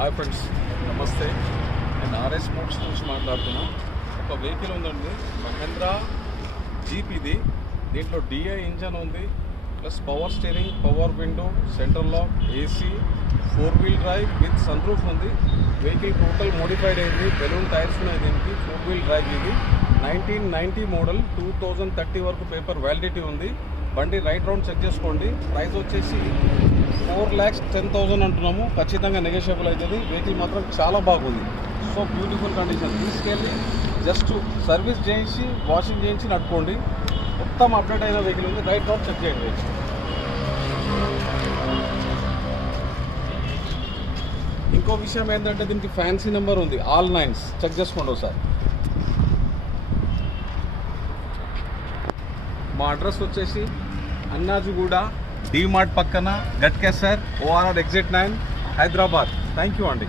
Hi friends, నమస్తే. నేను RS sports నుంచి మాట్లాడుతున్నా. ఒక వెహికల్ ఉందండి, మహేంద్రా జీప్. దీంట్లో డిఐ ఇంజన్ ఉంది, plus power steering, power window, central lock, AC, 4-wheel drive with sun roof ఉంది. వెహికల్ టోటల్ మోడిఫైడ్ అయింది, బెలూన్ టైర్స్ ఉన్నాయి దీనికి. 4-wheel డ్రైవ్ ఇది. 1990 మోడల్, 2030 వరకు పేపర్ వ్యాలిడిటీ ఉంది. బండి రైట్ రౌండ్ చెక్ చేసుకోండి. ప్రైస్ వచ్చేసి 4,10,000 అంటున్నాము. ఖచ్చితంగా నెగోషియబుల్ అవుతుంది. వెహికల్ మాత్రం చాలా బాగుంది. So beautiful condition. తీసుకెళ్ళి జస్ట్ సర్వీస్ చేయించి, వాషింగ్ చేయించి నడుపుకోండి. మొత్తం అప్డేట్ అయిన వెహికల్ ఉంది. రైట్ రౌండ్ చెక్ చేయండి. ఇంకో విషయం ఏంటంటే దీనికి ఫ్యాన్సీ నెంబర్ ఉంది, ఆల్ 9s. చెక్ చేసుకోండి ఒకసారి. మా అడ్రస్ వచ్చేసి అన్నాజుగూడ, డీమార్ట్ పక్కన, Ghatkesar, ORR exit 9, Hyderabad. Thank you అండి.